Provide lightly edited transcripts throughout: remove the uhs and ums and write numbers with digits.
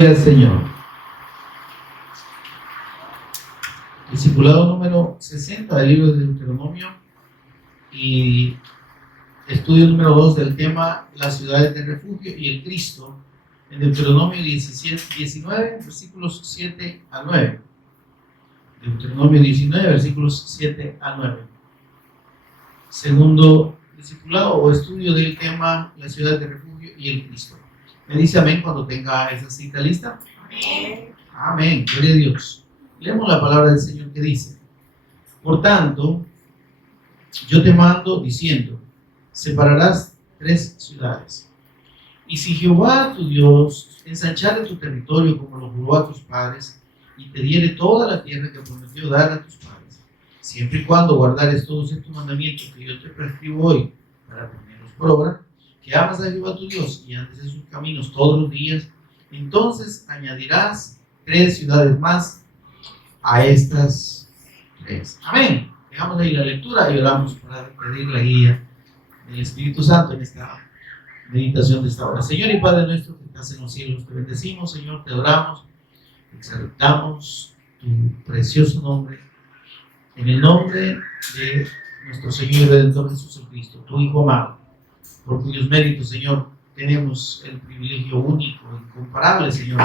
El Señor. Discipulado número 60 del libro de Deuteronomio y estudio número 2 del tema las ciudades de refugio y el Cristo en Deuteronomio 19, versículos 7 a 9. Deuteronomio 19, versículos 7 a 9. Segundo discipulado o estudio del tema las ciudades de refugio y el Cristo. Me dice amén cuando tenga esa cita lista. Amén. Amén. Gloria a Dios. Leemos la palabra del Señor que dice: por tanto, yo te mando diciendo, separarás 3 ciudades. Y si Jehová tu Dios ensanchare tu territorio como lo juró a tus padres, y te diere toda la tierra que prometió dar a tus padres, siempre y cuando guardares todos estos mandamientos que yo te prescribo hoy para ponerlos por obra, que amas a Jehová tu Dios y andes en sus caminos todos los días, entonces añadirás 3 ciudades más a estas 3. Amén. Dejamos ahí la lectura y oramos para pedir la guía del Espíritu Santo en esta meditación de esta hora. Señor y Padre nuestro que estás en los cielos, te bendecimos, Señor, te adoramos, te exaltamos tu precioso nombre, en el nombre de nuestro Señor y Redentor Jesús Cristo, tu Hijo amado, por cuyos méritos, Señor, tenemos el privilegio único, incomparable, Señor,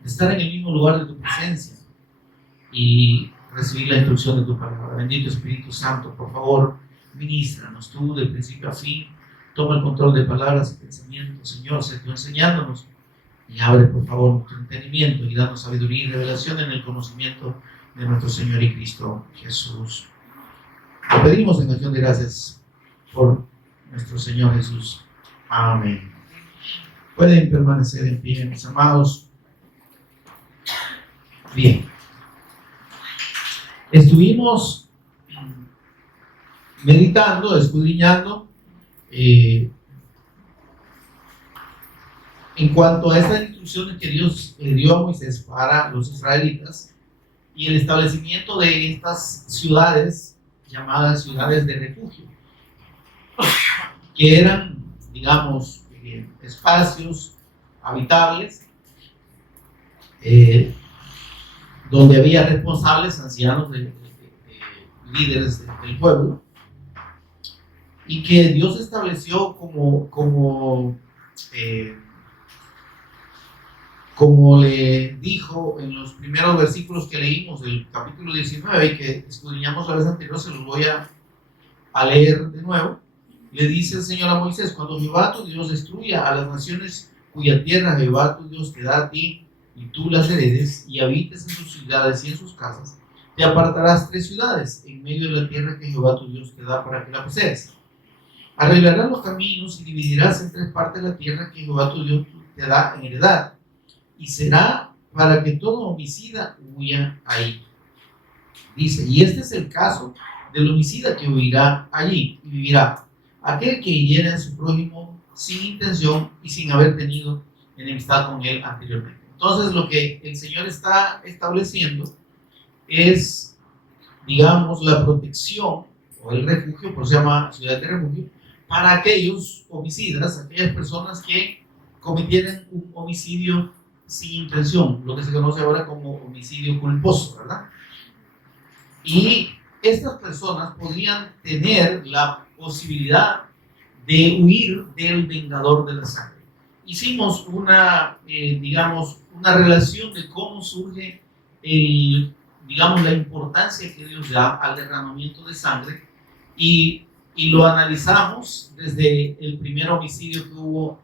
de estar en el mismo lugar de tu presencia y recibir la instrucción de tu palabra. Bendito Espíritu Santo, por favor, ministranos tú de principio a fin, toma el control de palabras y pensamientos, Señor, sé tú enseñándonos y abre, por favor, nuestro entendimiento y danos sabiduría y revelación en el conocimiento de nuestro Señor y Cristo Jesús. Lo pedimos en acción de gracias por nuestro Señor Jesús. Amén. Pueden permanecer en pie, mis amados. Bien. Estuvimos meditando, escudriñando en cuanto a estas instrucciones que Dios dio a Moisés para los israelitas y el establecimiento de estas ciudades llamadas ciudades de refugio, que eran, digamos, espacios habitables donde había responsables, ancianos, líderes del pueblo, y que Dios estableció como le dijo en los primeros versículos que leímos del capítulo 19 y que escudriñamos la vez anterior, se los voy a leer de nuevo. Le dice el Señor a Moisés: cuando Jehová tu Dios destruya a las naciones cuya tierra Jehová tu Dios te da a ti, y tú las heredes, y habites en sus ciudades y en sus casas, te apartarás 3 ciudades en medio de la tierra que Jehová tu Dios te da para que la poseas. Arreglarás los caminos y dividirás en 3 partes la tierra que Jehová tu Dios te da en heredad, y será para que todo homicida huya ahí. Dice, y este es el caso del homicida que huirá allí y vivirá: aquel que hiriera a su prójimo sin intención y sin haber tenido enemistad con él anteriormente. Entonces, lo que el Señor está estableciendo es, digamos, la protección o el refugio, por eso se llama ciudad de refugio, para aquellos homicidas, aquellas personas que cometieran un homicidio sin intención, lo que se conoce ahora como homicidio culposo, ¿verdad? Y estas personas podrían tener la posibilidad de huir del vengador de la sangre. Hicimos una relación de cómo surge la importancia que Dios da al derramamiento de sangre y lo analizamos desde el primer homicidio que hubo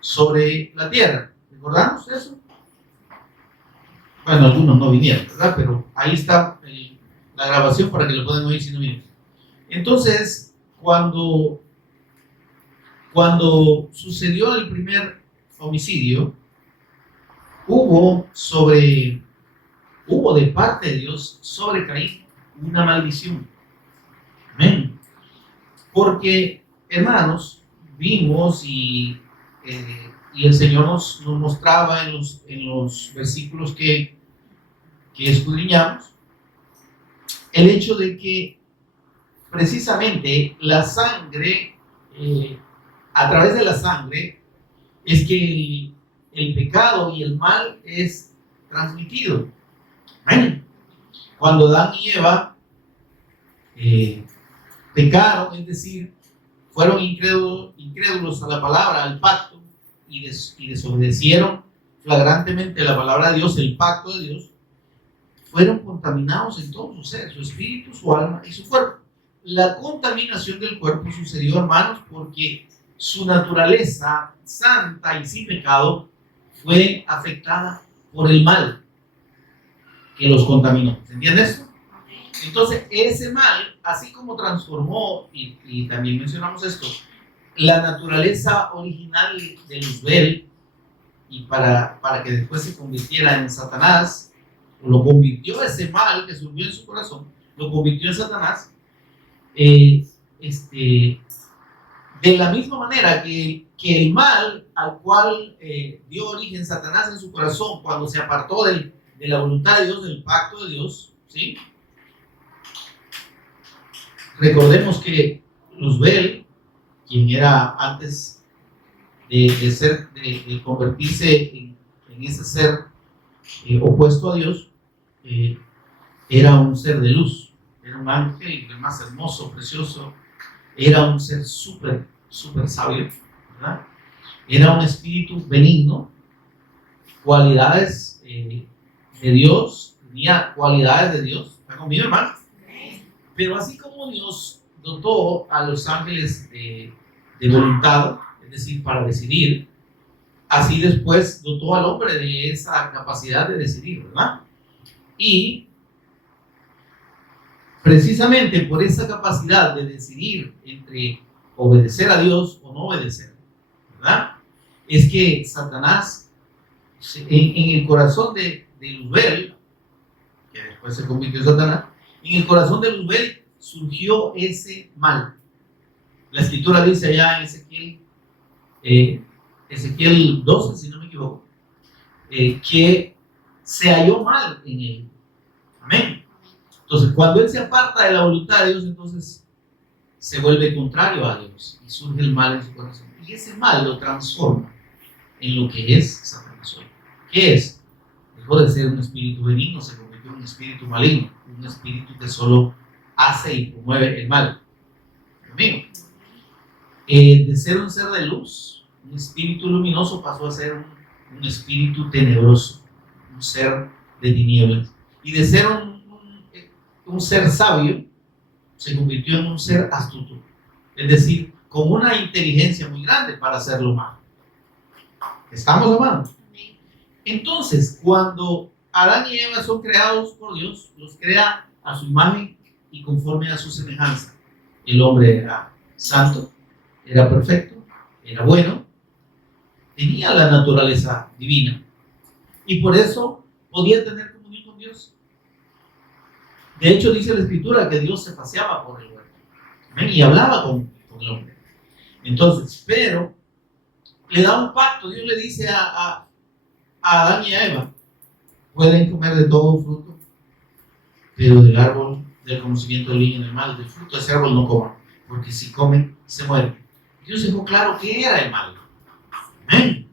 sobre la tierra. ¿Recordamos eso? Bueno, algunos no vinieron, ¿verdad? Pero ahí está la grabación para que lo puedan oír si no vienen. Entonces, cuando sucedió el primer homicidio, hubo de parte de Dios sobre Caín una maldición. Amén. Porque, hermanos, vimos y el Señor nos mostraba en los versículos que escudriñamos el hecho de que precisamente la sangre, a través de la sangre, es que el pecado y el mal es transmitido. Amén. Cuando Adán y Eva pecaron, es decir, fueron incrédulos a la palabra, al pacto, y desobedecieron flagrantemente la palabra de Dios, el pacto de Dios, fueron contaminados en todo su ser, su espíritu, su alma y su cuerpo. La contaminación del cuerpo sucedió, hermanos, porque su naturaleza santa y sin pecado fue afectada por el mal que los contaminó. ¿Se entiende eso? Entonces, ese mal, así como transformó, y también mencionamos esto, la naturaleza original de Luzbel, y para que después se convirtiera en Satanás, lo convirtió, ese mal que surgió en su corazón, lo convirtió en Satanás, de la misma manera que el mal al cual dio origen Satanás en su corazón cuando se apartó de la voluntad de Dios, del pacto de Dios, ¿sí? Recordemos que Luzbel, quien era antes de convertirse en ese ser opuesto a Dios, era un ser de luz, era un ángel, el más hermoso, precioso, era un ser súper sabio, ¿verdad? Era un espíritu benigno, cualidades de Dios, tenía cualidades de Dios. ¿Está conmigo, hermano? Pero así como Dios dotó a los ángeles de voluntad, es decir, para decidir, así después dotó al hombre de esa capacidad de decidir, ¿verdad? Y precisamente por esa capacidad de decidir entre obedecer a Dios o no obedecer, ¿verdad? Es que Satanás, en el corazón de Luzbel, que después se convirtió en Satanás, en el corazón de Luzbel surgió ese mal. La escritura dice allá en Ezequiel 12, si no me equivoco, que se halló mal en él. Amén. Entonces, cuando él se aparta de la voluntad de Dios, entonces se vuelve contrario a Dios y surge el mal en su corazón. Y ese mal lo transforma en lo que es Satanás hoy. ¿Qué es? Dejó de ser un espíritu benigno, se convirtió en un espíritu maligno, un espíritu que solo hace y promueve el mal. Amigo, de ser un ser de luz, un espíritu luminoso, pasó a ser un espíritu tenebroso, un ser de tinieblas. Y de ser un ser sabio, se convirtió en un ser astuto, es decir, con una inteligencia muy grande para hacer lo malo. ¿Estamos, hermanos? Entonces, cuando Adán y Eva son creados por Dios, los crea a su imagen y conforme a su semejanza. El hombre era santo, era perfecto, era bueno, tenía la naturaleza divina y por eso podía tener comunión con Dios. De hecho, dice la escritura que Dios se paseaba por el huerto, ¿amén? Y hablaba con el hombre. Entonces, pero le da un pacto. Dios le dice a Adán y a Eva: pueden comer de todo fruto, pero del árbol del conocimiento del bien y del mal, del fruto de ese árbol no coman, porque si comen, se mueren. Dios dejó claro qué era el mal. ¿Amén?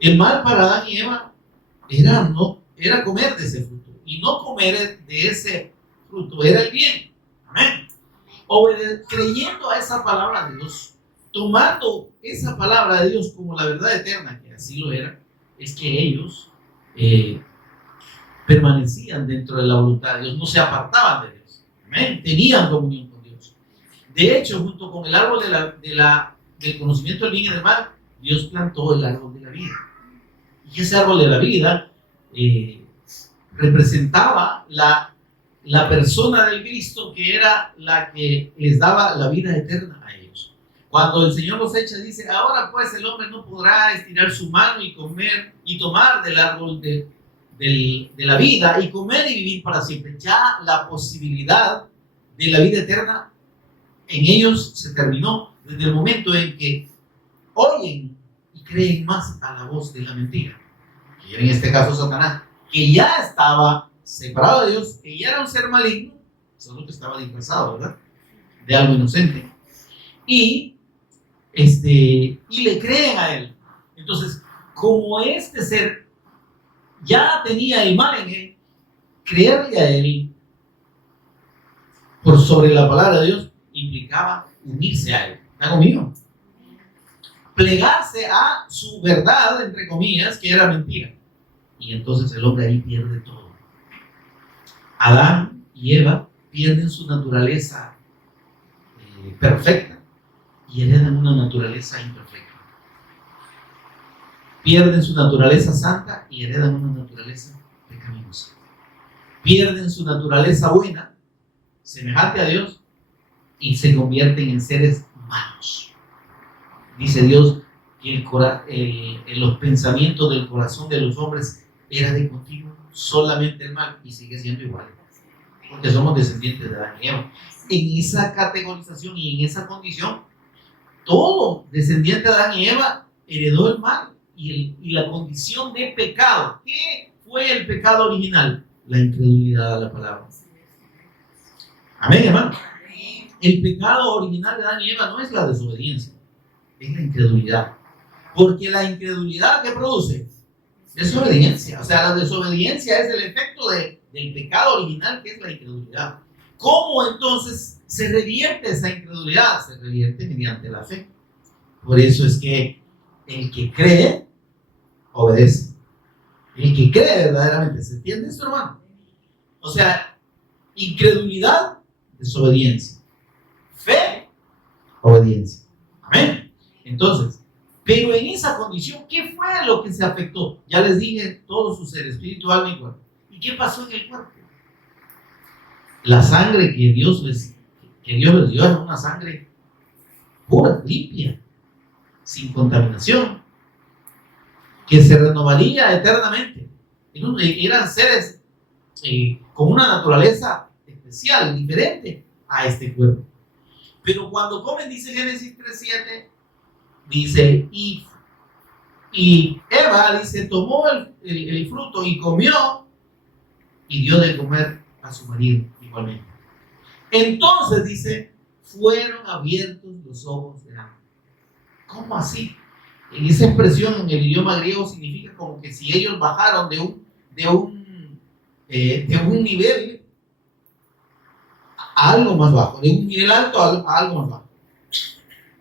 El mal para Adán y Eva era comer de ese fruto, y no comer de ese fruto era el bien. Amén. Creyendo a esa palabra de Dios, tomando esa palabra de Dios como la verdad eterna, que así lo era, es que ellos permanecían dentro de la voluntad de Dios, no se apartaban de Dios. Amén. Tenían comunión con Dios. De hecho, junto con el árbol del conocimiento del bien y del mal, Dios plantó el árbol de la vida. Y ese árbol de la vida representaba la persona del Cristo, que era la que les daba la vida eterna a ellos. Cuando el Señor los echa, dice: ahora pues el hombre no podrá estirar su mano y comer y tomar del árbol de la vida y comer y vivir para siempre. Ya la posibilidad de la vida eterna en ellos se terminó desde el momento en que oyen y creen más a la voz de la mentira, que en este caso Satanás, que ya estaba separado de Dios, que ya era un ser maligno, solo que estaba disfrazado, ¿verdad?, de algo inocente, y le creen a él. Entonces, como este ser ya tenía el mal en él, creerle a él por sobre la palabra de Dios implicaba unirse a él. ¿Está conmigo? Plegarse a su verdad, entre comillas, que era mentira. Y entonces el hombre ahí pierde todo. Adán y Eva pierden su naturaleza perfecta y heredan una naturaleza imperfecta. Pierden su naturaleza santa y heredan una naturaleza pecaminosa. Pierden su naturaleza buena, semejante a Dios, y se convierten en seres malos. Dice Dios que los pensamientos del corazón de los hombres era de continuo solamente el mal, y sigue siendo igual, porque somos descendientes de Adán y Eva. En esa categorización y en esa condición, todo descendiente de Adán y Eva heredó el mal y la condición de pecado. ¿Qué fue el pecado original? La incredulidad a la palabra. Amén, hermano. El pecado original de Adán y Eva no es la desobediencia, es la incredulidad. Porque la incredulidad, ¿qué produce? Desobediencia. O sea, la desobediencia es el efecto del pecado original, que es la incredulidad. ¿Cómo entonces se revierte esa incredulidad? Se revierte mediante la fe. Por eso es que el que cree, obedece. El que cree verdaderamente, ¿se entiende esto, hermano? O sea, incredulidad, desobediencia. Fe, obediencia. Amén. Entonces, pero en esa condición, ¿qué fue lo que se afectó? Ya les dije, todo su ser, espíritu, alma y cuerpo. ¿Y qué pasó en el cuerpo? La sangre que Dios les dio era una sangre pura, limpia, sin contaminación, que se renovaría eternamente. Eran seres con una naturaleza especial, diferente a este cuerpo. Pero cuando comen, dice Génesis 3:7, dice, y Eva, dice, tomó el fruto y comió y dio de comer a su marido igualmente. Entonces, dice, fueron abiertos los ojos de ambos. ¿Cómo así? En esa expresión en el idioma griego significa como que si ellos bajaron de un nivel a algo más bajo, de un nivel alto a algo más bajo.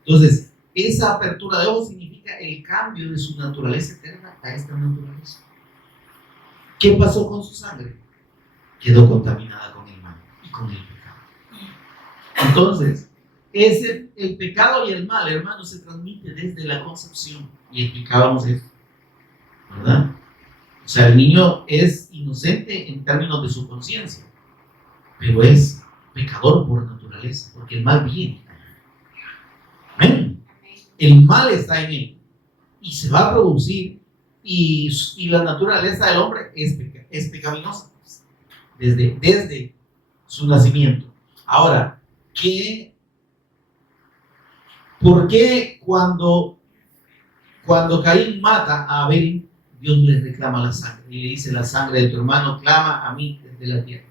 Entonces, esa apertura de ojos significa el cambio de su naturaleza eterna a esta naturaleza. ¿Qué pasó con su sangre? Quedó contaminada con el mal y con el pecado. Entonces, el pecado y el mal, hermanos, se transmite desde la concepción. Y explicábamos esto, ¿verdad? O sea, el niño es inocente en términos de su conciencia, pero es pecador por naturaleza, porque el mal viene. Amén. El mal está en él y se va a producir, y la naturaleza del hombre es pecaminosa desde su nacimiento. Ahora, ¿por qué cuando Caín mata a Abel, Dios le reclama la sangre y le dice: la sangre de tu hermano clama a mí desde la tierra?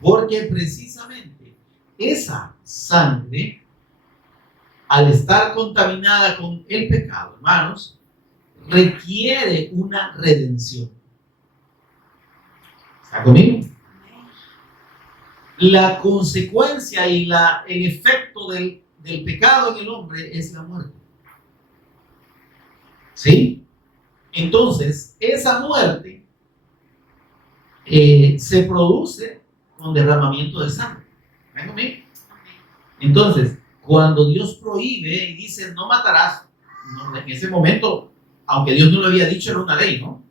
Porque precisamente esa sangre, al estar contaminada con el pecado, hermanos, requiere una redención. ¿Está conmigo? La consecuencia y el efecto del pecado en el hombre es la muerte. ¿Sí? Entonces, esa muerte se produce con derramamiento de sangre. ¿Ven conmigo? Entonces, cuando Dios prohíbe y dice no matarás, en ese momento, aunque Dios no lo había dicho, era una ley, ¿no?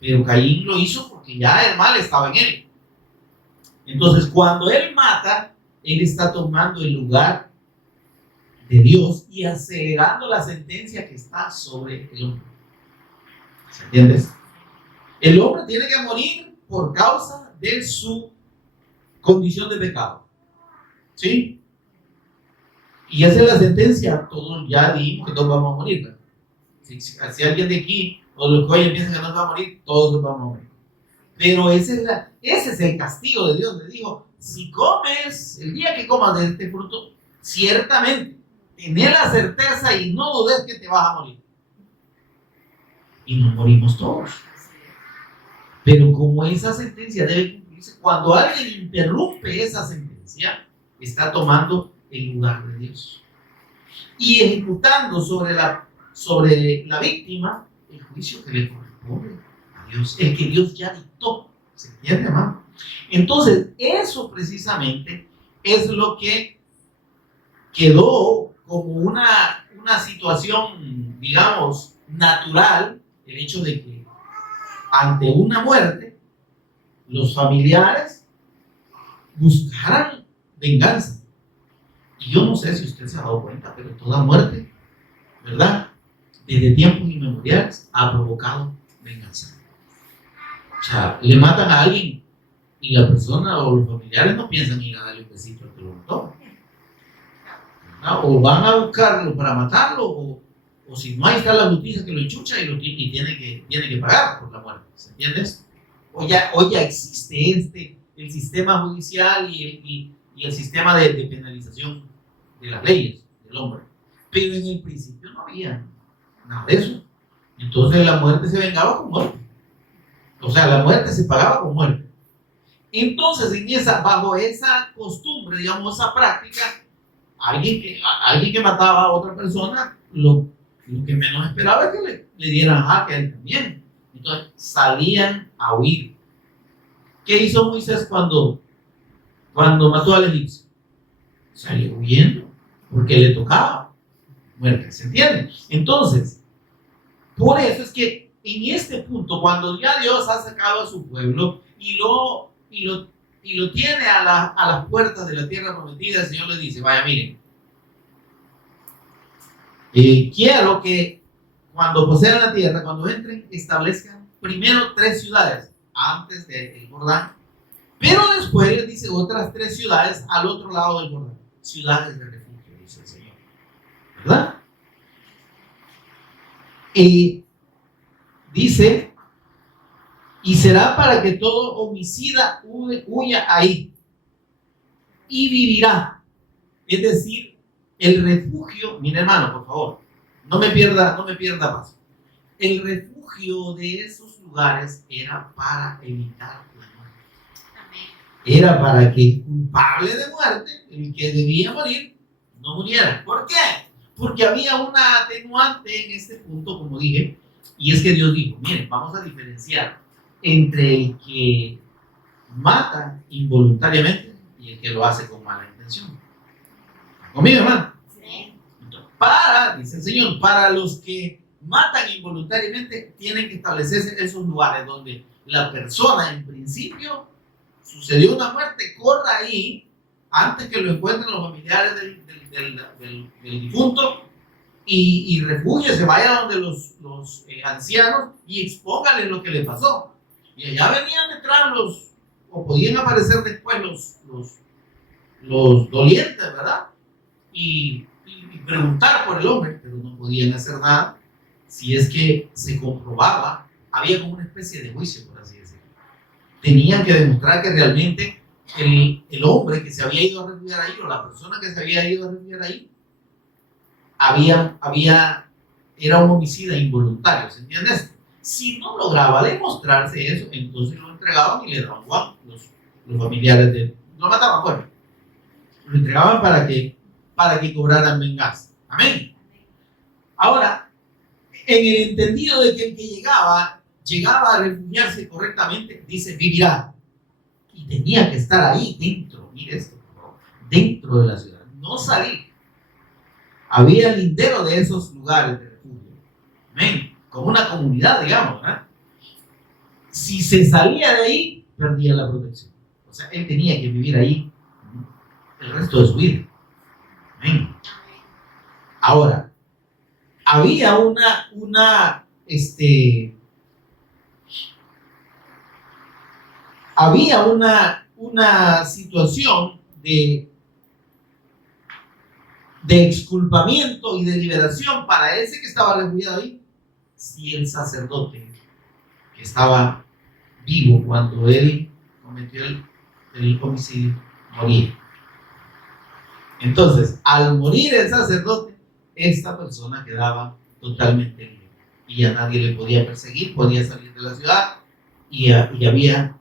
Pero Caín lo hizo porque ya el mal estaba en él. Entonces, cuando él mata, él está tomando el lugar de Dios y acelerando la sentencia que está sobre el hombre. ¿Se entiende? El hombre tiene que morir por causa de su condición de pecado. ¿Sí? Y esa es la sentencia. Todos ya dijimos que todos vamos a morir, ¿verdad? Si alguien de aquí o los que hoy piensan que no va a morir, todos vamos a morir. Pero ese es el castigo de Dios. Le dijo: si comes, el día que comas de este fruto, ciertamente, tené la certeza y no dudes que te vas a morir. y nos morimos todos. Pero como esa sentencia debe cumplirse, cuando alguien interrumpe esa sentencia, está tomando el lugar de Dios y ejecutando sobre la víctima el juicio que le corresponde a Dios, el que Dios ya dictó. ¿Se entiende, hermano? Entonces, eso precisamente es lo que quedó como una situación, digamos, natural, el hecho de que ante una muerte, los familiares buscaran venganza. Y yo no sé si usted se ha dado cuenta, pero toda muerte, ¿verdad?, desde tiempos inmemoriales ha provocado venganza. O sea, le matan a alguien y la persona o los familiares no piensan ir a darle un besito al que lo mató. O van a buscarlo para matarlo, o si no, ahí está la justicia que lo enchucha y tiene que pagar por la muerte. ¿Se entiende? O ya existe el sistema judicial y el sistema de penalización de las leyes del hombre. Pero en el principio no había nada de eso. Entonces la muerte se vengaba con muerte. O sea, la muerte se pagaba con muerte. Entonces, bajo esa costumbre, digamos, esa práctica, alguien que mataba a otra persona, lo que menos esperaba es que le dieran jaque a él también. Entonces salían a huir. ¿Qué hizo Moisés cuando mató al egipcio? Salió huyendo porque le tocaba muerte. ¿Se entiende? Entonces, por eso es que en este punto, cuando ya Dios ha sacado a su pueblo y lo tiene a las puertas de la tierra prometida, el Señor le dice: vaya, miren, quiero que cuando poseen la tierra, cuando entren, establezcan primero 3 ciudades antes del Jordán, pero después les dice otras 3 ciudades al otro lado del Jordán, ciudades de refugio, dice el Señor, ¿verdad? Dice: y será para que todo homicida huya ahí y vivirá. Es decir, el refugio, mire, hermano, por favor, no me pierda paso. El refugio de esos lugares era para evitar la muerte. Era para que el culpable de muerte, el que debía morir, no muriera. ¿Por qué? Porque había una atenuante en este punto, como dije, y es que Dios dijo: miren, vamos a diferenciar entre el que mata involuntariamente y el que lo hace con mala intención. ¿Conmigo, hermano? Sí. Entonces, dice el Señor, para los que matan involuntariamente tienen que establecerse esos lugares donde la persona, en principio, sucedió una muerte, corra ahí antes que lo encuentren los familiares del difunto y refúgiese, vaya donde los ancianos y expóngale lo que le pasó. Y allá venían detrás o podían aparecer después los dolientes, ¿verdad? Y preguntar por el hombre, pero no podían hacer nada si es que se comprobaba, había como una especie de juicio, por así decirlo. Tenían que demostrar que realmente el hombre que se había ido a refugiar ahí, o la persona que se había ido a refugiar ahí, era un homicida involuntario, ¿se entiende esto? Si no lograba demostrarse eso, entonces lo entregaban y le daban guapo. Los familiares lo mataban, bueno, lo entregaban para que cobraran venganza. Amén. Ahora, en el entendido de que el que llegaba a refugiarse correctamente, dice: vivirá. Y tenía que estar ahí dentro, mire esto, dentro de la ciudad, no salir. Había lindero de esos lugares de refugio. Amén. Como una comunidad, digamos, ¿verdad? Si se salía de ahí, perdía la protección. O sea, él tenía que vivir ahí el resto de su vida. Amén. Ahora, había una situación de exculpamiento y de liberación para ese que estaba refugiado ahí, si el sacerdote que estaba vivo cuando él cometió el homicidio moría. Entonces, al morir el sacerdote, esta persona quedaba totalmente libre y ya nadie le podía perseguir, podía salir de la ciudad y había,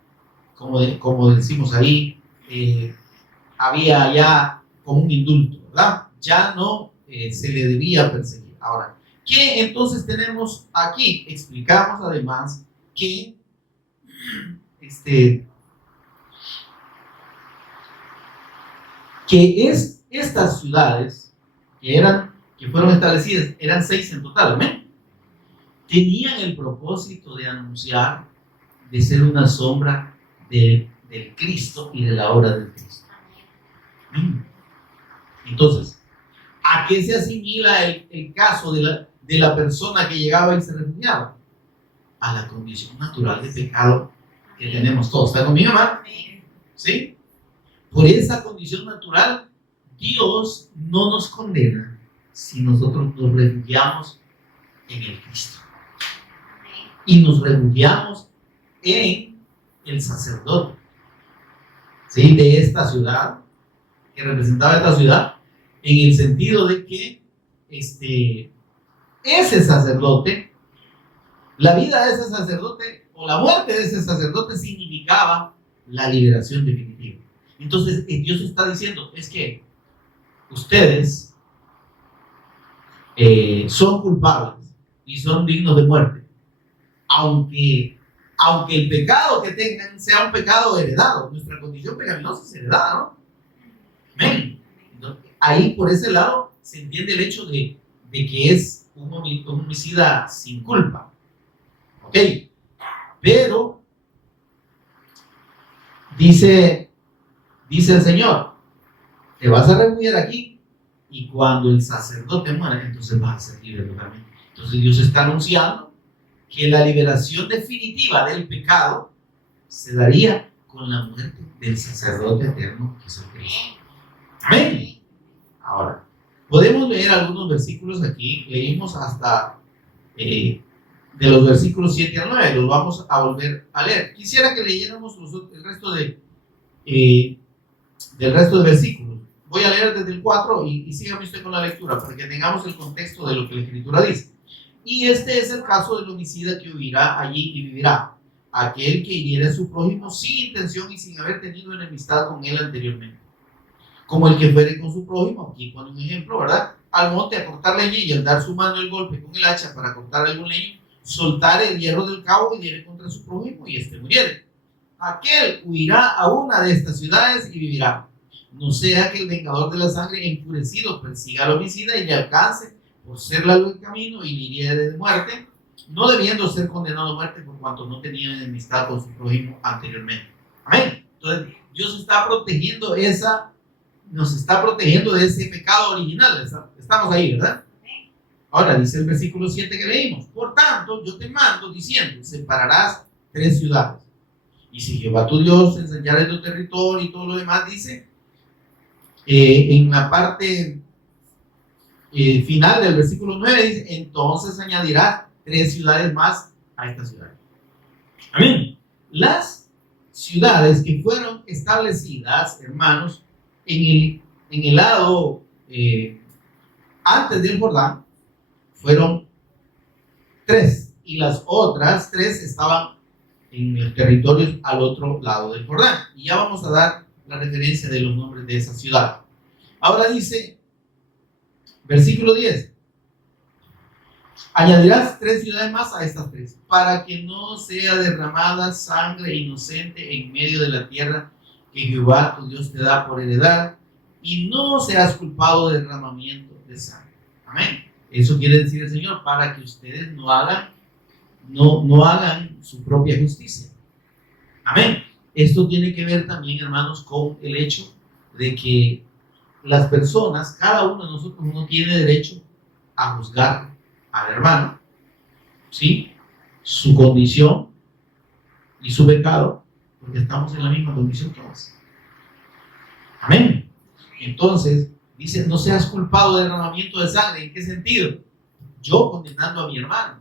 como decimos ahí, había ya como un indulto, ¿verdad? Ya no se le debía perseguir. Ahora, ¿qué entonces tenemos aquí? Explicamos además que estas ciudades que fueron establecidas, eran 6 en total, ¿ven? Tenían el propósito de anunciar, de ser una sombra del Cristo y de la obra del Cristo. Entonces, ¿a qué se asimila el caso de la persona que llegaba y se refugiaba? A la condición natural de pecado que tenemos todos. ¿Está conmigo, hermano? ¿Sí? Por esa condición natural, Dios no nos condena si nosotros nos refugiamos en el Cristo. Y nos refugiamos en el sacerdote, ¿sí? De esta ciudad, que representaba esta ciudad, en el sentido de que ese sacerdote, la vida de ese sacerdote o la muerte de ese sacerdote significaba la liberación definitiva. Entonces Dios está diciendo, es que ustedes son culpables y son dignos de muerte, aunque el pecado que tengan sea un pecado heredado. Nuestra condición pecaminosa es heredada, ¿no? Amén. Ahí por ese lado se entiende el hecho de que es un homicida sin culpa. Ok, pero dice el Señor, te vas a refugiar aquí y cuando el sacerdote muera, entonces vas a ser libre totalmente. Entonces Dios está anunciando que la liberación definitiva del pecado se daría con la muerte del sacerdote eterno Jesucristo. Amén. Ahora, podemos leer algunos versículos aquí. Leímos hasta de los versículos 7 al 9. Los vamos a volver a leer. Quisiera que leyéramos el resto del resto de versículos. Voy a leer desde el 4 y sígame usted con la lectura para que tengamos el contexto de lo que la Escritura dice. Y este es el caso del homicida que huirá allí y vivirá, aquel que hiriera a su prójimo sin intención y sin haber tenido enemistad con él anteriormente. Como el que fuere con su prójimo, aquí pone un ejemplo, ¿verdad? Al monte a cortar leña y al dar su mano el golpe con el hacha para cortar algún leño, soltar el hierro del cabo y diere contra su prójimo y este muriere. Aquel huirá a una de estas ciudades y vivirá. No sea que el vengador de la sangre enfurecido persiga al homicida y le alcance por ser largo el camino y le hiriere de muerte, no debiendo ser condenado a muerte por cuanto no tenía enemistad con su prójimo anteriormente. Amén. Entonces Dios está protegiendo nos está protegiendo de ese pecado original. Estamos ahí, ¿verdad? Ahora dice el versículo 7 que leímos: por tanto, yo te mando diciendo, separarás 3 ciudades. Y si Jehová tu Dios enseñare tu territorio y todo lo demás, dice, en la parte final del versículo 9, dice, entonces añadirás 3 ciudades más a esta ciudad. Amén. Las ciudades que fueron establecidas, hermanos, en el lado antes del Jordán, fueron 3, y las otras 3 estaban en el territorio al otro lado del Jordán. Y ya vamos a dar la referencia de los nombres de esa ciudad. Ahora dice, versículo 10, añadirás 3 ciudades más a estas 3, para que no sea derramada sangre inocente en medio de la tierra que Jehová tu Dios te da por heredad, y no seas culpado de derramamiento de sangre. Amén. Eso quiere decir el Señor, para que ustedes no hagan su propia justicia. Amén. Esto tiene que ver también, hermanos, con el hecho de que las personas, cada uno de nosotros no tiene derecho a juzgar al hermano, ¿sí? Su condición y su pecado, porque estamos en la misma condición todos. Amén. Entonces, dice, no seas culpado de derramamiento de sangre. ¿En qué sentido? Yo condenando a mi hermano,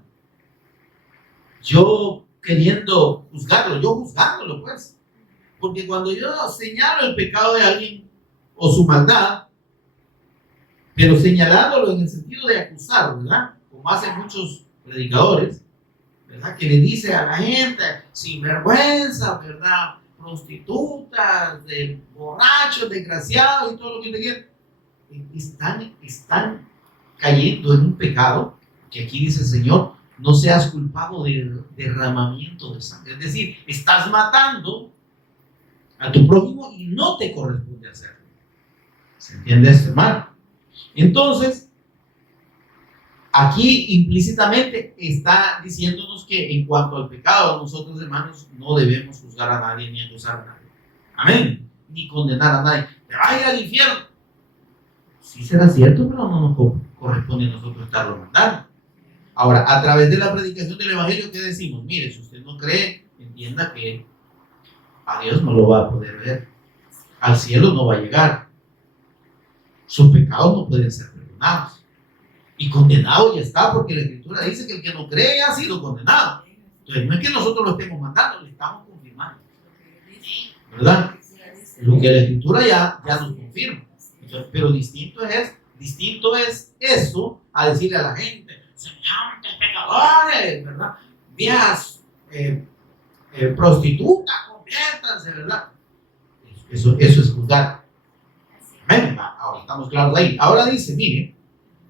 yo queriendo juzgarlo, yo juzgándolo, pues. Porque cuando yo señalo el pecado de alguien o su maldad, pero señalándolo en el sentido de acusar, ¿verdad? Como hacen muchos predicadores, ¿verdad? Que le dice a la gente, sinvergüenza, ¿verdad? Prostitutas, borrachos, desgraciados y todo lo que usted quiera. Están cayendo en un pecado que aquí dice el Señor, no seas culpado de derramamiento de sangre. Es decir, estás matando a tu prójimo y no te corresponde hacerlo. ¿Se entiende esto, hermano? Entonces, aquí implícitamente está diciéndonos que en cuanto al pecado, nosotros, hermanos, no debemos juzgar a nadie ni acusar a nadie. Amén. Ni condenar a nadie. Te vas a ir al infierno. Sí será cierto, pero no nos corresponde a nosotros estarlo mandando. Ahora, a través de la predicación del Evangelio, ¿qué decimos? Mire, si usted no cree, entienda que a Dios no lo va a poder ver. Al cielo no va a llegar. Sus pecados no pueden ser perdonados. Y condenado ya está, porque la Escritura dice que el que no cree ha sido condenado. Entonces, no es que nosotros lo estemos mandando, le estamos confirmando. ¿Verdad? Lo que la Escritura ya nos confirma. Entonces, pero distinto es eso a decirle a la gente, semejantes pecadores, ¿verdad? Viejas prostitutas, conviértanse, ¿verdad? Eso es juzgar. Amén. Ahora estamos claros ahí. Ahora dice, mire,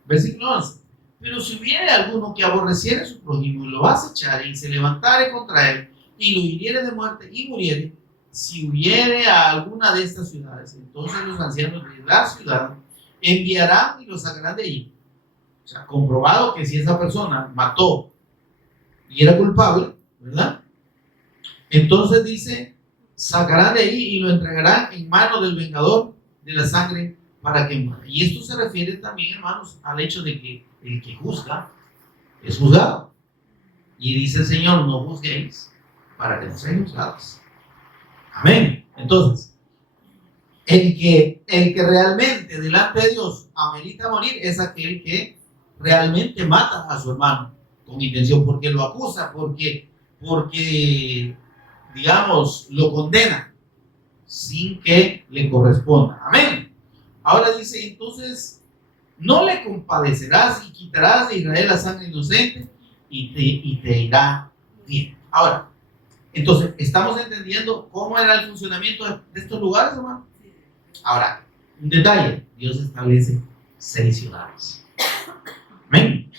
versículo 11. Pero si hubiere alguno que aborreciere a su prójimo y lo acechare y se levantare contra él y lo hiriere de muerte y muriere, si hubiere a alguna de estas ciudades, entonces los ancianos de la ciudad enviarán y lo sacarán de allí. O sea, comprobado que si esa persona mató y era culpable, ¿verdad? Entonces dice, sacarán de allí y lo entregarán en manos del vengador de la sangre para que muera. Y esto se refiere también, hermanos, al hecho de que el que juzga es juzgado. Y dice el Señor, no juzguéis para que no sean juzgados. Amén. Entonces, el que realmente delante de Dios amerita morir es aquel que realmente mata a su hermano con intención, porque lo acusa, porque digamos, lo condena sin que le corresponda. Amén. Ahora dice, entonces, no le compadecerás y quitarás de Israel la sangre inocente y te irá bien. Ahora, entonces, ¿estamos entendiendo cómo era el funcionamiento de estos lugares, hermano? Ahora, un detalle, Dios establece 6 ciudades. Amén.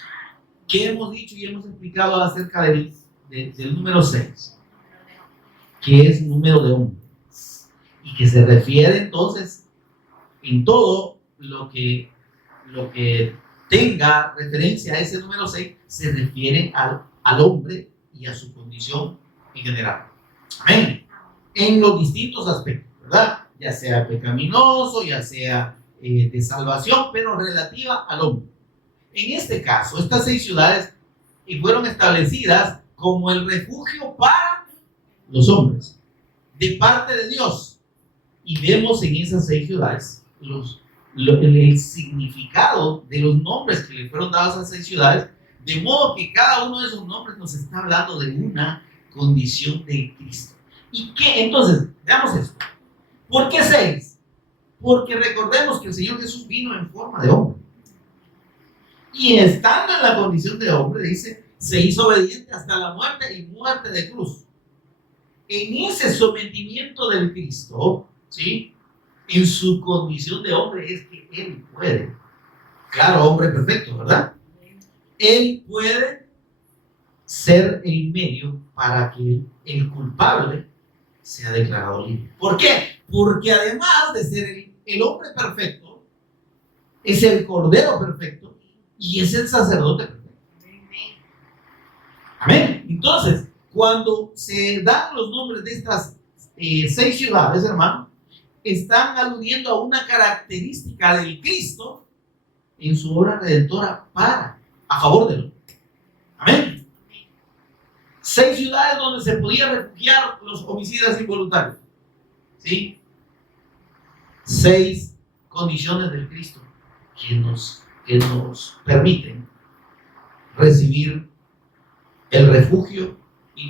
¿Qué hemos dicho y hemos explicado acerca del número 6? Que es número de hombre. Y que se refiere entonces en todo lo que tenga referencia a ese número 6, se refiere al hombre y a su condición en general. Amén. En los distintos aspectos, ¿verdad? Ya sea pecaminoso, ya sea de salvación, pero relativa al hombre. En este caso, estas 6 ciudades fueron establecidas como el refugio para los hombres, de parte de Dios. Y vemos en esas 6 ciudades el significado de los nombres que le fueron dados a 6 ciudades, de modo que cada uno de esos nombres nos está hablando de una condición de Cristo. ¿Y qué? Entonces, veamos esto. ¿Por qué 6? Porque recordemos que el Señor Jesús vino en forma de hombre. Y estando en la condición de hombre, dice, se hizo obediente hasta la muerte y muerte de cruz. En ese sometimiento del Cristo, ¿sí? En su condición de hombre es que Él puede. Claro, hombre perfecto, ¿verdad? Él puede ser el medio para que el culpable sea declarado libre. ¿Por qué? Porque además de ser el hombre perfecto, es el cordero perfecto y es el sacerdote perfecto. Amén. Entonces, cuando se dan los nombres de estas 6 ciudades, hermano, están aludiendo a una característica del Cristo en su obra redentora a favor del hombre. Amén. 6 ciudades donde se podía refugiar los homicidas involuntarios. ¿Sí? 6 condiciones del Cristo que nos permiten recibir el refugio y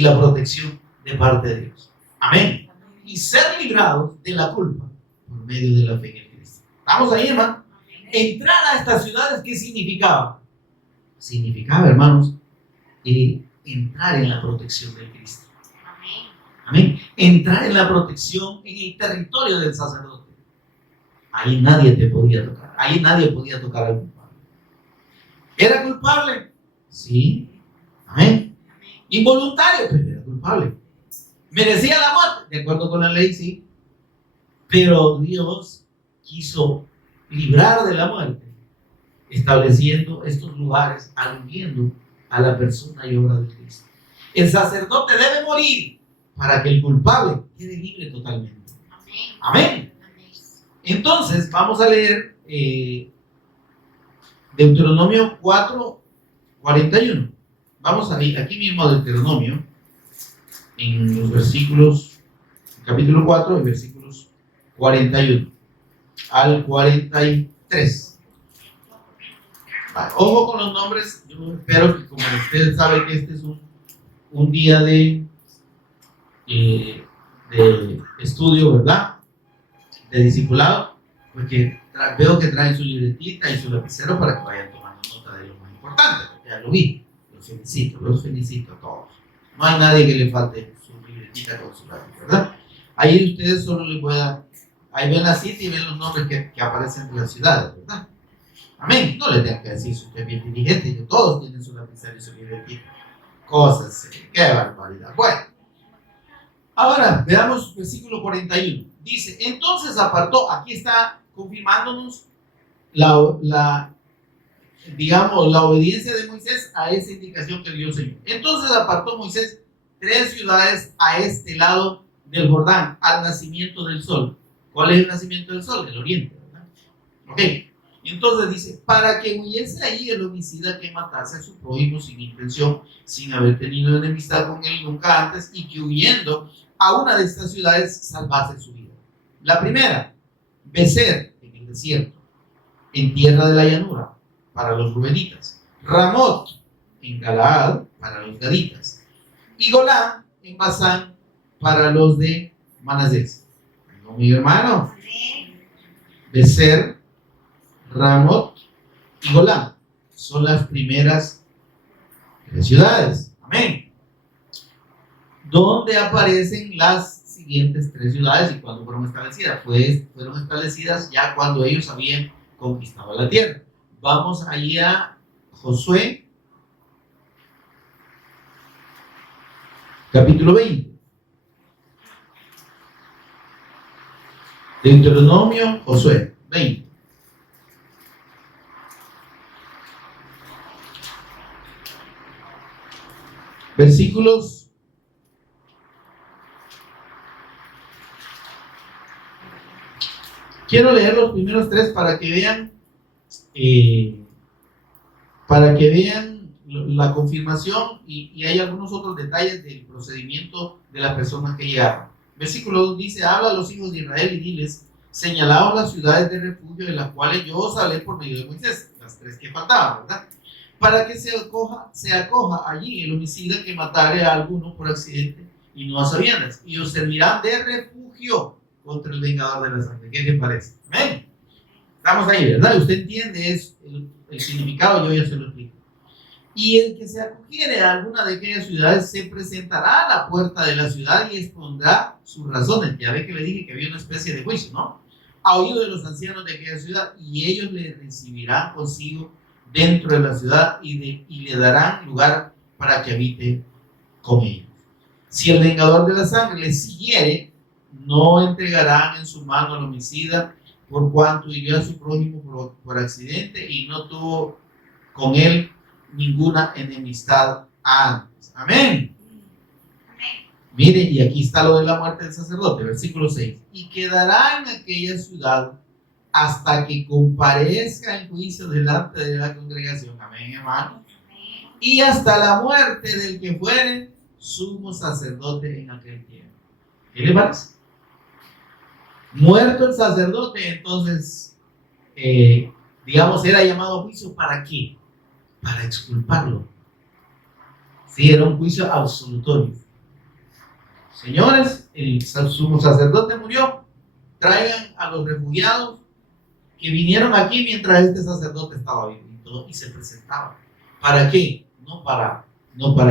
la protección de parte de Dios. Amén. Y ser librados de la culpa por medio de la fe en Cristo. ¿Estamos ahí, hermano? Entrar a estas ciudades, ¿qué significaba? significaba, hermanos, entrar en la protección del Cristo. Amén. Entrar en la protección en el territorio del sacerdote. Ahí nadie te podía tocar. Ahí nadie podía tocar al culpable. ¿Era culpable? Sí. Amén. Involuntario, pero era culpable. ¿Merecía la muerte? De acuerdo con la ley, sí. Pero Dios quiso librar de la muerte, estableciendo estos lugares, aludiendo a la persona y obra de Cristo. El sacerdote debe morir para que el culpable quede libre totalmente. Amén. Entonces, vamos a leer Deuteronomio 4:41. Vamos a ir aquí mismo a Deuteronomio, en los versículos, capítulo 4, versículos 41 al 43. Ojo con los nombres. Yo espero que, como ustedes saben, que este es un día de estudio, ¿verdad? De discipulado, porque veo que traen su libretita y su lapicero para que vayan tomando nota de lo más importante, porque ya lo vi. Los felicito a todos. No hay nadie que le falte su libretita con su lápiz, ¿verdad? Ahí ustedes solo les voy a dar, ahí ven la cita y ven los nombres que aparecen de las ciudades, ¿verdad? Amén. No le tengan que decir si usted es bien diligente, que todos tienen su lapicero y su libretita. Cosas, qué barbaridad. Bueno, ahora veamos versículo 41. Dice, entonces apartó, aquí está confirmándonos digamos, la obediencia de Moisés a esa indicación que dio el Señor. Entonces apartó Moisés 3 ciudades a este lado del Jordán, al nacimiento del sol. ¿Cuál es el nacimiento del sol? El oriente, ¿verdad? Ok. Entonces dice, para que huyese ahí el homicida que matase a su prójimo sin intención, sin haber tenido enemistad con él nunca antes, y que huyendo a una de estas ciudades salvase su vida. La primera, Becer, en el desierto, en tierra de la llanura, para los rubenitas. Ramot, en Galaad, para los gaditas. Y Golán, en Basán, para los de Manasés. ¿No, mi hermano? Becer, Ramot y Golán son las primeras 3 ciudades. Amén. Donde aparecen las siguientes 3 ciudades y cuándo fueron establecidas. Fueron establecidas ya cuando ellos habían conquistado la tierra. Vamos ahí a Josué, capítulo 20. Deuteronomio, Josué, 20. Versículos quiero leer los primeros 3 para que vean la confirmación y hay algunos otros detalles del procedimiento de las personas que llegaron. Versículo 2 dice, habla a los hijos de Israel y diles, señalaos las ciudades de refugio de las cuales yo os hablé por medio de Moisés, las 3 que faltaban, ¿verdad? Para que se acoja allí el homicida que matare a alguno por accidente y no a sabiendas, y os servirán de refugio contra el vengador de la sangre. ¿Qué te parece? Amén. Estamos ahí, ¿verdad? Usted entiende el significado, yo ya se lo explico. Y el que se acogiere a alguna de aquellas ciudades se presentará a la puerta de la ciudad y expondrá sus razones. Ya ve que le dije que había una especie de juicio, ¿no? A oído de los ancianos de aquella ciudad, y ellos le recibirán consigo dentro de la ciudad y le darán lugar para que habite con ellos. Si el vengador de la sangre le siguiere, no entregarán en su mano al homicida, por cuanto hirió a su prójimo por accidente y no tuvo con él ninguna enemistad antes. Amén. Mire, y aquí está lo de la muerte del sacerdote, versículo 6. Y quedará en aquella ciudad hasta que comparezca en juicio delante de la congregación. Amén, hermano. Y hasta la muerte del que fuere sumo sacerdote en aquel tiempo. ¿Qué le parece? Muerto el sacerdote, entonces, digamos, era llamado a juicio. ¿Para qué? Para exculparlo. Sí, era un juicio absolutorio. Señores, el sumo sacerdote murió. Traigan a los refugiados que vinieron aquí mientras este sacerdote estaba vivo y se presentaba. ¿Para qué? No para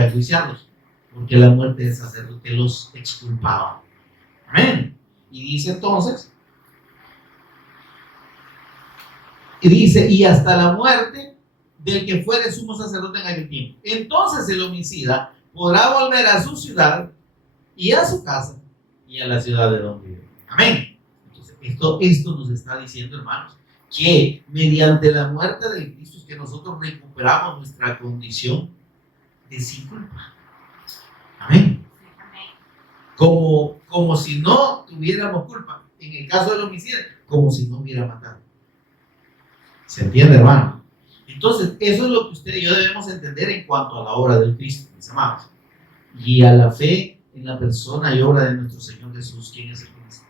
enjuiciarlos, porque la muerte del sacerdote los exculpaba. Amén. Y dice entonces, y hasta la muerte del que fuere sumo sacerdote en aquel tiempo. Entonces el homicida podrá volver a su ciudad y a su casa y a la ciudad de donde vive. Amén. Entonces, esto nos está diciendo, hermanos, que mediante la muerte del Cristo es que nosotros recuperamos nuestra condición de sin culpa. Amén. Como si no tuviéramos culpa. En el caso del homicidio, como si no hubiera matado. ¿Se entiende, hermano? Entonces, eso es lo que usted y yo debemos entender en cuanto a la obra del Cristo, mis amados. Y a la fe en la persona y obra de nuestro Señor Jesús. ¿Quién es el Cristo?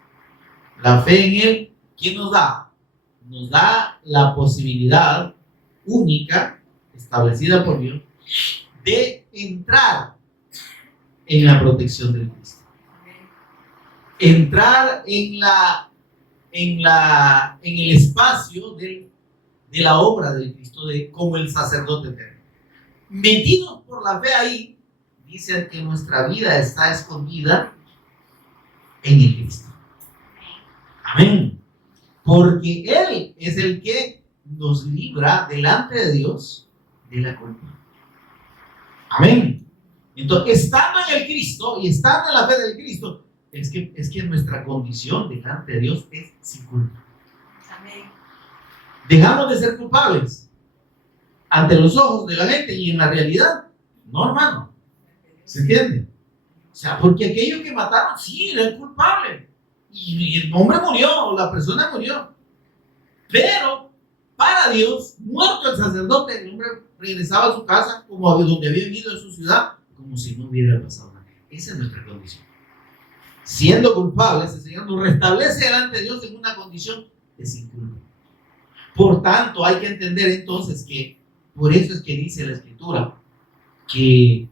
La fe en Él, ¿quién nos da? Nos da la posibilidad única, establecida por Dios, de entrar en la protección del Cristo. Entrar en el espacio de la obra del Cristo, como el sacerdote eterno. Metidos por la fe ahí, dicen que nuestra vida está escondida en el Cristo. Amén. Porque Él es el que nos libra delante de Dios de la culpa. Amén. Entonces, estando en el Cristo y estando en la fe del Cristo, es que nuestra condición delante de Dios es sin culpa. Amén. Dejamos de ser culpables ante los ojos de la gente y en la realidad, no, hermano. ¿Se entiende? O sea, porque aquellos que mataron, sí, eran culpables. Y el hombre murió, la persona murió. Pero, para Dios, muerto el sacerdote, el hombre regresaba a su casa, como donde había vivido en su ciudad, como si no hubiera pasado nada. Esa es nuestra condición. Siendo culpables, el Señor nos restablece delante de Dios en una condición de sin culpa. Por tanto, hay que entender entonces que, por eso es que dice la Escritura, que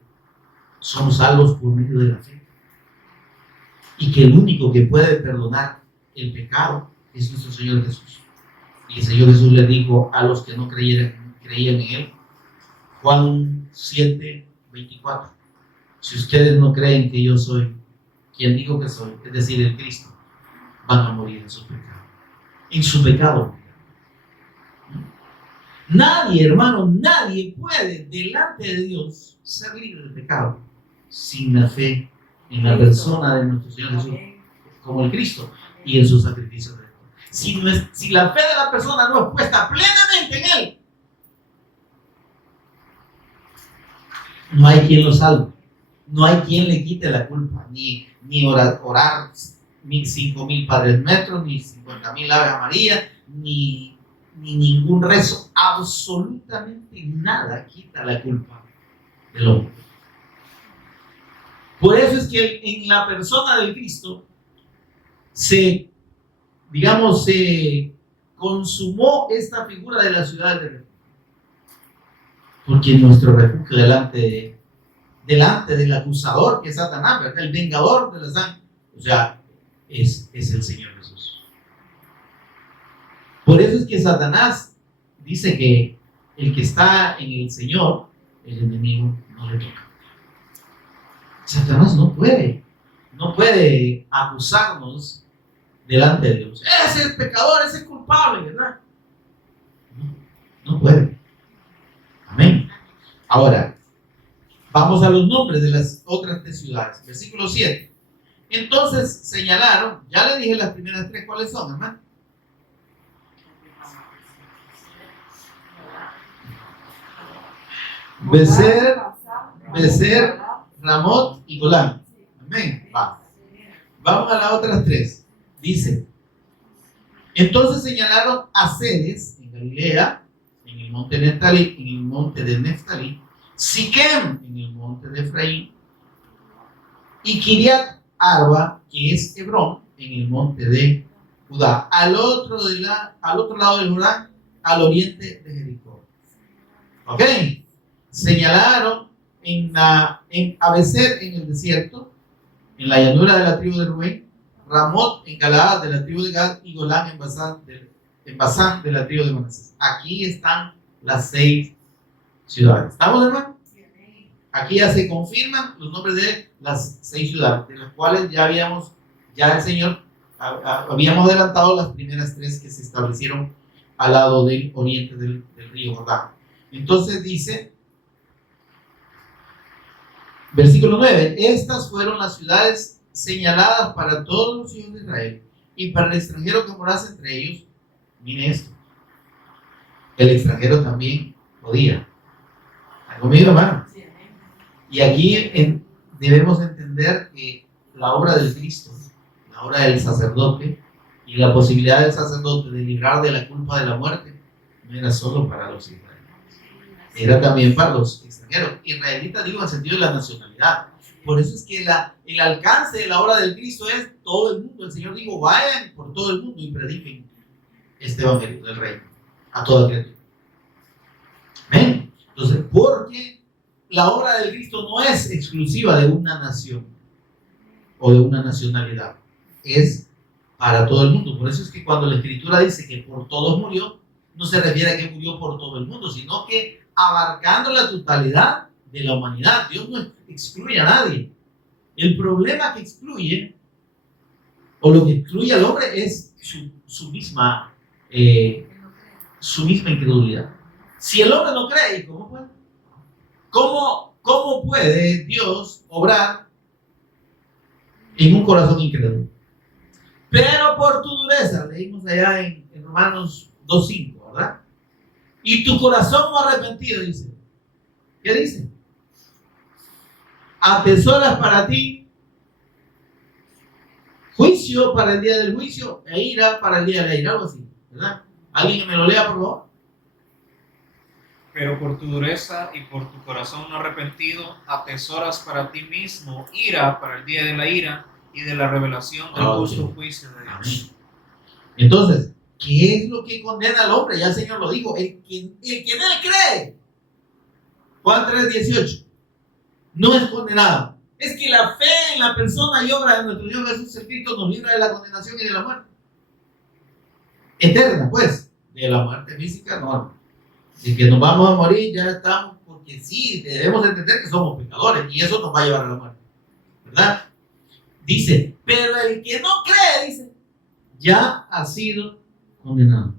somos salvos por medio de la fe. Y que el único que puede perdonar el pecado es nuestro Señor Jesús. Y el Señor Jesús le dijo a los que no creían en Él, Juan 7:24, si ustedes no creen que yo soy quien digo que soy, es decir, el Cristo, van a morir en su pecado. En su pecado. Nadie, hermano, nadie puede delante de Dios ser libre del pecado sin la fe en la persona de nuestro Señor Jesús, como el Cristo, y en su sacrificio. Si la fe de la persona no es puesta plenamente en Él, no hay quien lo salve, no hay quien le quite la culpa, ni orar 5,000 Padres Nuestros, ni 50,000 Ave María, ni ningún rezo, absolutamente nada quita la culpa del hombre. Por eso es que en la persona del Cristo se consumó esta figura de la ciudad de refugio. Porque nuestro refugio delante del acusador, que es Satanás, ¿verdad? El vengador de la sangre, o sea, es el Señor Jesús. Por eso es que Satanás dice que el que está en el Señor, el enemigo no le toca. Satanás no puede acusarnos delante de Dios. Ese es pecador, ese es culpable, ¿verdad? No puede. Amén. Ahora, vamos a los nombres de las otras 3 ciudades. Versículo 7. Entonces señalaron, ya le dije las primeras 3 cuáles son, hermano. Becer, Ramot y Golán. Amén. Vamos a las otras 3. Dice, entonces señalaron a Ceres en Galilea, en el monte de Neftalí, Siquem en el monte de Efraín, y Kiriat Arba, que es Hebrón, en el monte de Judá, al otro lado del Jordán, al oriente de Jericó. ¿Ok? Señalaron a Becer en el desierto, en la llanura de la tribu de Rubén, Ramot en Galaad de la tribu de Gad, y Golán en Basán de la tribu de Manasés. Aquí están las 6 ciudades. ¿Estamos, hermano? Aquí ya se confirman los nombres de las 6 ciudades, de las cuales ya el Señor habíamos adelantado las primeras 3 que se establecieron al lado del oriente del río Jordán. Entonces dice, versículo 9, estas fueron las ciudades señaladas para todos los hijos de Israel y para el extranjero que morase entre ellos. Mire esto, el extranjero también podía. ¿Está conmigo, hermano? Y aquí debemos entender que la obra del Cristo, la obra del sacerdote y la posibilidad del sacerdote de librar de la culpa de la muerte no era solo para los israelitas, era también para los extranjeros. Israelitas, digo, en el sentido de la nacionalidad. Por eso es que el alcance de la obra del Cristo es todo el mundo. El Señor dijo, vayan por todo el mundo y prediquen este evangelio del reino a toda criatura. ¿Ven? Entonces, porque la obra del Cristo no es exclusiva de una nación o de una nacionalidad, es para todo el mundo. Por eso es que cuando la Escritura dice que por todos murió, no se refiere a que murió por todo el mundo, sino que abarcando la totalidad de la humanidad. Dios no excluye a nadie. El problema que excluye, o lo que excluye al hombre, es su misma incredulidad. Si el hombre no cree, ¿cómo puede? ¿Cómo puede Dios obrar en un corazón incrédulo? Pero por tu dureza, leímos allá en Romanos 2:5, ¿verdad? Y tu corazón no arrepentido, dice. ¿Qué dice? Atesoras para ti juicio para el día del juicio e ira para el día de la ira, algo así, ¿verdad? ¿Alguien que me lo lea, por favor? Pero por tu dureza y por tu corazón no arrepentido, atesoras para ti mismo ira para el día de la ira y de la revelación del justo juicio de Dios. Entonces, ¿qué es lo que condena al hombre? Ya el Señor lo dijo, el que en él cree. Juan 3:18. No es condenado. Es que la fe en la persona y obra de nuestro Dios Jesucristo nos libra de la condenación y de la muerte eterna, pues. De la muerte física, no. De que nos vamos a morir, ya estamos, porque sí, debemos entender que somos pecadores y eso nos va a llevar a la muerte, ¿verdad? Dice, pero el que no cree, dice, ya ha sido condenado.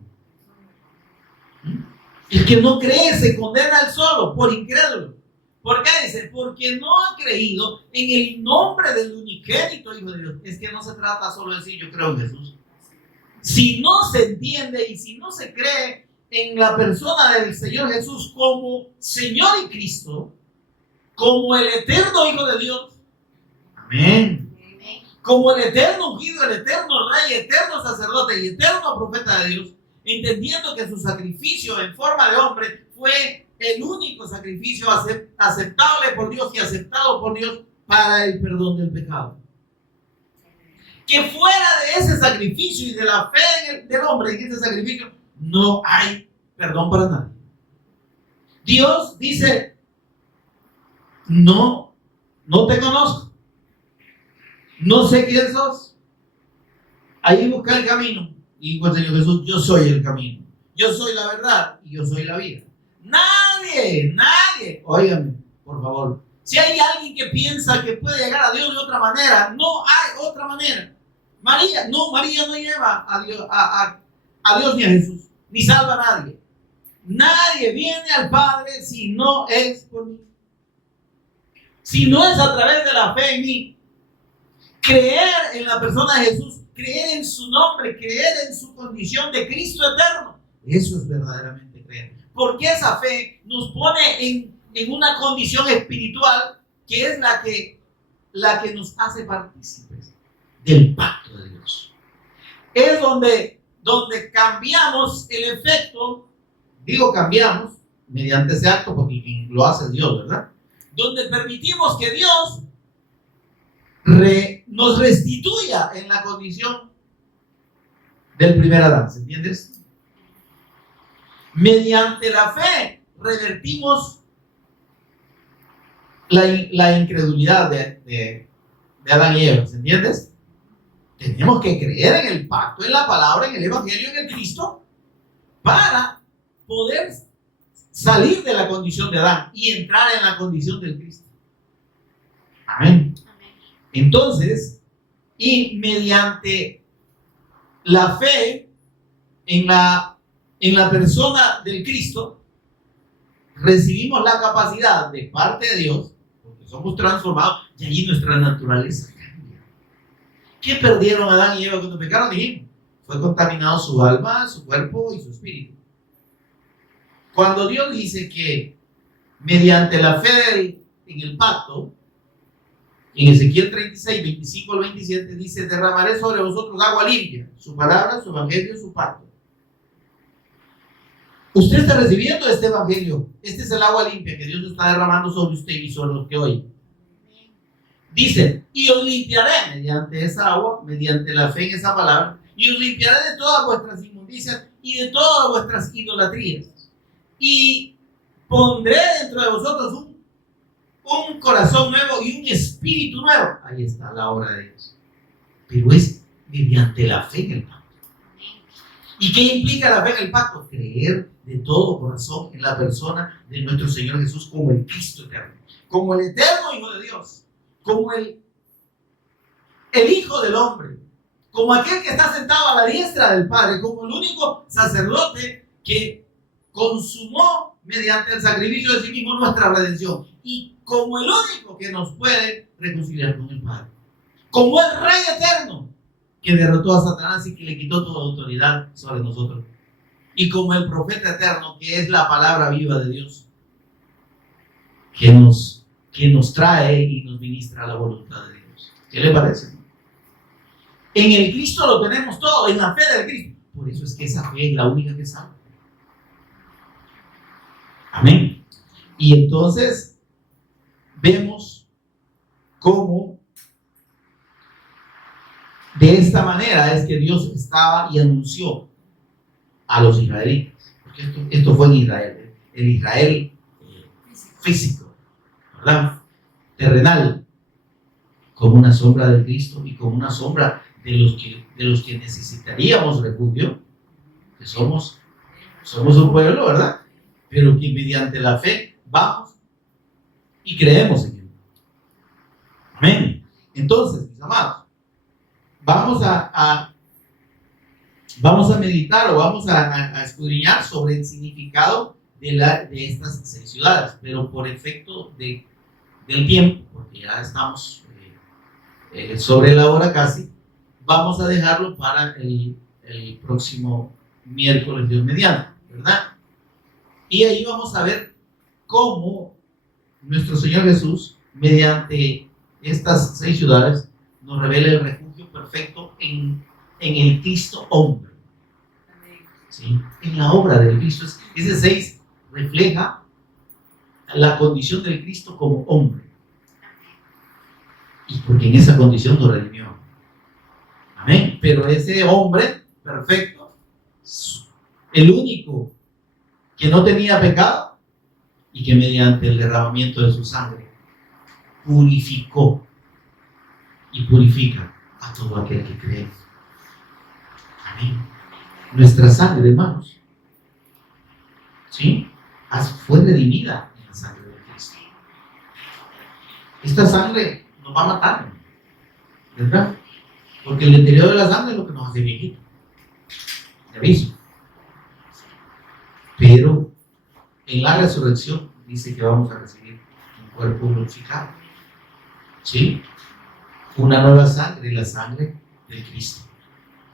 El que no cree se condena él solo, por incrédulo. ¿Por qué? Dice, porque no ha creído en el nombre del unigénito Hijo de Dios. Es que no se trata solo de decir yo creo en Jesús. Si no se entiende y si no se cree en la persona del Señor Jesús como Señor y Cristo, como el eterno Hijo de Dios, amén, como el eterno ungido, el eterno Rey, eterno sacerdote y eterno profeta de Dios, entendiendo que su sacrificio en forma de hombre fue el único sacrificio aceptable por Dios y aceptado por Dios para el perdón del pecado. Que fuera de ese sacrificio y de la fe del hombre en ese sacrificio, no hay perdón para nadie. Dios dice, no te conozco, no sé quién sos, ahí busca el camino. Y dijo el Señor Jesús, yo soy el camino, yo soy la verdad y yo soy la vida. Nadie, óigame, por favor, si hay alguien que piensa que puede llegar a Dios de otra manera, no hay otra manera. María no lleva a Dios ni a Jesús, ni salva a nadie. Nadie viene al Padre si no es por mí. Si no es a través de la fe en mí. Creer en la persona de Jesús, creer en su nombre, creer en su condición de Cristo eterno. Eso es verdaderamente creer. Porque esa fe nos pone en una condición espiritual que es la que nos hace partícipes del pacto de Dios. Es donde cambiamos el efecto, cambiamos mediante ese acto, porque quien lo hace es Dios, ¿verdad? Donde permitimos que Dios nos restituya en la condición del primer Adán, ¿se entiendes? Mediante la fe revertimos la incredulidad de Adán y Eva, ¿se entiendes? Tenemos que creer en el pacto, en la palabra, en el evangelio, en el Cristo, para poder salir de la condición de Adán y entrar en la condición del Cristo. Amén. Entonces, y mediante la fe en la persona del Cristo, recibimos la capacidad de parte de Dios, porque somos transformados, y allí nuestra naturaleza cambia. ¿Qué perdieron Adán y Eva cuando pecaron? Dijimos, fue contaminado su alma, su cuerpo y su espíritu. Cuando Dios dice que mediante la fe en el pacto, en Ezequiel 36, 25 al 27, dice: derramaré sobre vosotros agua limpia, su palabra, su evangelio, su pacto. Usted está recibiendo este evangelio. Este es el agua limpia que Dios está derramando sobre usted y sobre los que oyen. Dice: y os limpiaré mediante esa agua, mediante la fe en esa palabra, y os limpiaré de todas vuestras inmundicias y de todas vuestras idolatrías. Y pondré dentro de vosotros un corazón nuevo y un espíritu nuevo. Ahí está la obra de Dios. Pero es mediante la fe en el pacto. ¿Y qué implica la fe en el pacto? Creer de todo corazón en la persona de nuestro Señor Jesús como el Cristo eterno, como el eterno Hijo de Dios, como el Hijo del Hombre, como aquel que está sentado a la diestra del Padre, como el único sacerdote que consumó mediante el sacrificio de sí mismo nuestra redención, y como el único que nos puede reconciliar con el Padre, como el Rey eterno que derrotó a Satanás y que le quitó toda autoridad sobre nosotros, y como el profeta eterno que es la palabra viva de Dios, que nos trae y nos ministra la voluntad de Dios. ¿Qué le parece? En el Cristo lo tenemos todo, en la fe del Cristo. Por eso es que esa fe es la única que salva. Amén. Y entonces vemos cómo de esta manera es que Dios estaba y anunció a los israelitas, porque esto fue en Israel, el Israel físico, ¿verdad? Terrenal, como una sombra del Cristo y como una sombra de los que necesitaríamos refugio, que somos un pueblo, ¿verdad? Pero que mediante la fe vamos y creemos en Él. Amén. Entonces, mis amados, vamos a meditar o vamos a escudriñar sobre el significado de estas 6 ciudades, pero por efecto del tiempo, porque ya estamos sobre la hora casi, vamos a dejarlo para el próximo miércoles, Dios mediante, ¿verdad? Y ahí vamos a ver cómo nuestro Señor Jesús, mediante estas 6 ciudades, nos revela el refugio perfecto en el Cristo hombre. ¿Sí? En la obra del Cristo. Ese 6 refleja la condición del Cristo como hombre. Y porque en esa condición nos redimió. Amén. Pero ese hombre perfecto, el único que no tenía pecado y que mediante el derramamiento de su sangre purificó y purifica a todo aquel que cree. Amén. Nuestra sangre, hermanos, ¿sí? Fue redimida en la sangre de Cristo. Esta sangre nos va a matar, ¿verdad? Porque el interior de la sangre es lo que nos hace viejito. Te aviso. Pero en la resurrección dice que vamos a recibir un cuerpo glorificado. ¿Sí? Una nueva sangre, la sangre del Cristo.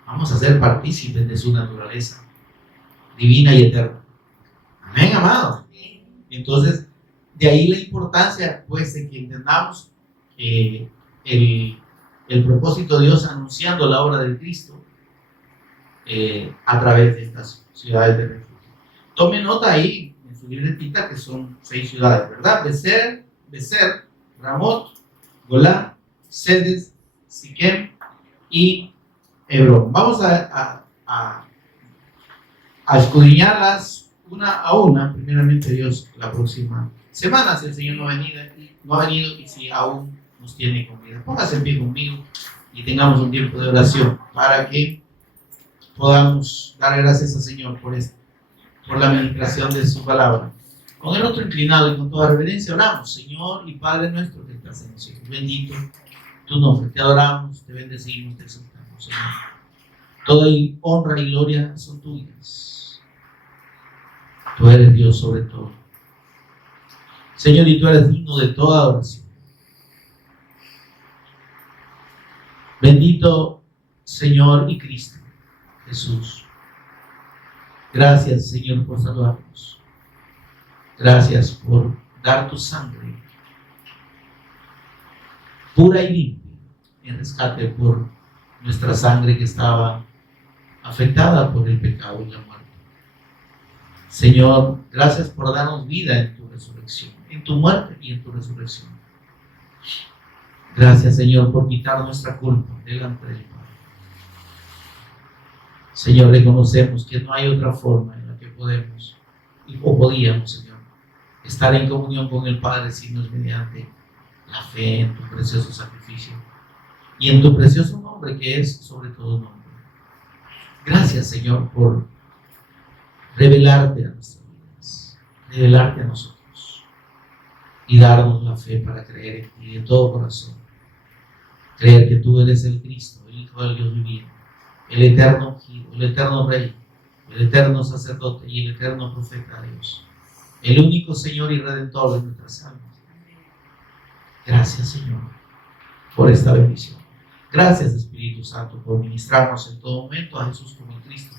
Vamos a ser partícipes de su naturaleza divina y eterna. Amén, amados. Entonces, de ahí la importancia, pues, de que entendamos el propósito de Dios anunciando la obra del Cristo a través de estas ciudades de refugio. Tome nota ahí en su libretita que son 6 ciudades, ¿verdad? Becer, Ramot, Golán, Cedes, Siquem y Hebrón. Vamos a escudriñarlas una a una, primeramente Dios, la próxima semana, si el Señor no ha venido y si aún nos tiene con vida. Póngase en pie conmigo y tengamos un tiempo de oración para que podamos dar gracias al Señor por la administración de su palabra. Con el rostro inclinado y con toda reverencia oramos. Señor y Padre nuestro que estás en los cielos, bendito tu nombre. Te adoramos, te bendecimos, te exaltamos, Señor. Toda honra y gloria son tuyas. Tú eres Dios sobre todo. Señor, y tú eres digno de toda adoración. Bendito Señor y Cristo Jesús. Gracias, Señor, por salvarnos. Gracias por dar tu sangre pura y limpia en rescate por nuestra sangre que estaba afectada por el pecado y la muerte. Señor, gracias por darnos vida en tu resurrección, en tu muerte y en tu resurrección. Gracias, Señor, por quitar nuestra culpa delante del Padre. Señor, reconocemos que no hay otra forma en la que podemos o podíamos, Señor, estar en comunión con el Padre si no es mediante la fe en tu precioso sacrificio y en tu precioso nombre que es sobre todo nombre. Gracias, Señor, por revelarte a nuestras vidas, revelarte a nosotros y darnos la fe para creer en ti de todo corazón. Creer que tú eres el Cristo, el Hijo del Dios viviente, el eterno ungido, el eterno Rey, el eterno sacerdote y el eterno profeta de Dios, el único Señor y Redentor de nuestras almas. Gracias, Señor, por esta bendición. Gracias, Espíritu Santo, por ministrarnos en todo momento a Jesús como el Cristo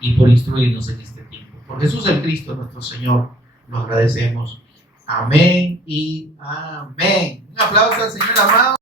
y por instruirnos en este tiempo. Por Jesús el Cristo, nuestro Señor, lo agradecemos. Amén y amén. Un aplauso al Señor amado.